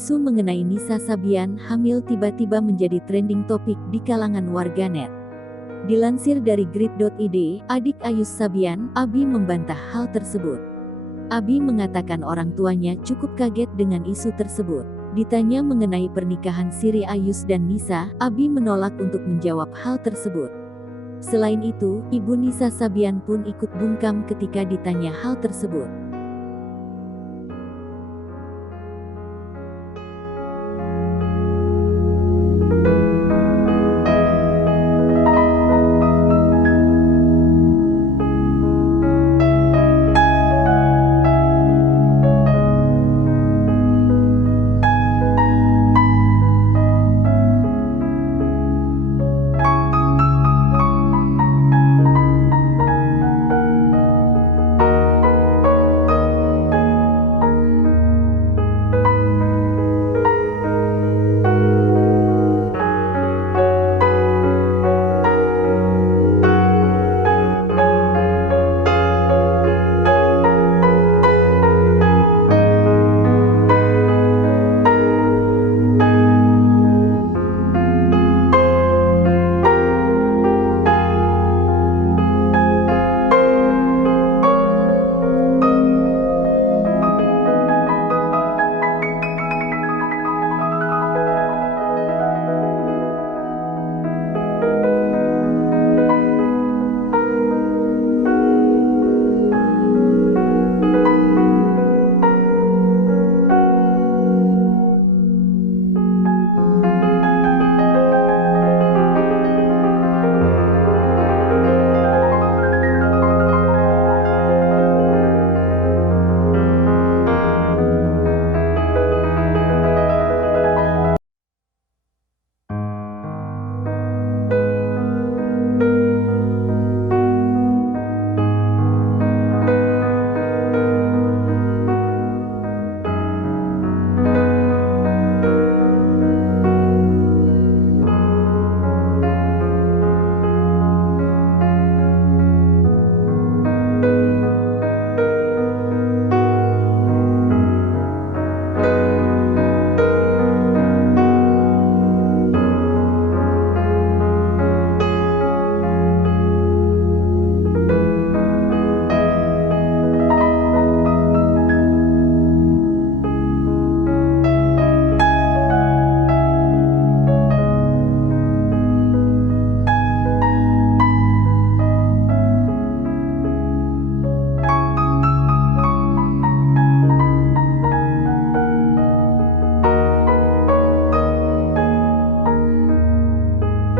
Isu mengenai Nisa Sabian hamil tiba-tiba menjadi trending topik di kalangan warganet. Dilansir dari grid.id, adik Ayus Sabian, Abi membantah hal tersebut. Abi mengatakan orang tuanya cukup kaget dengan isu tersebut. Ditanya mengenai pernikahan siri Ayus dan Nisa, Abi menolak untuk menjawab hal tersebut. Selain itu, Ibu Nisa Sabian pun ikut bungkam ketika ditanya hal tersebut.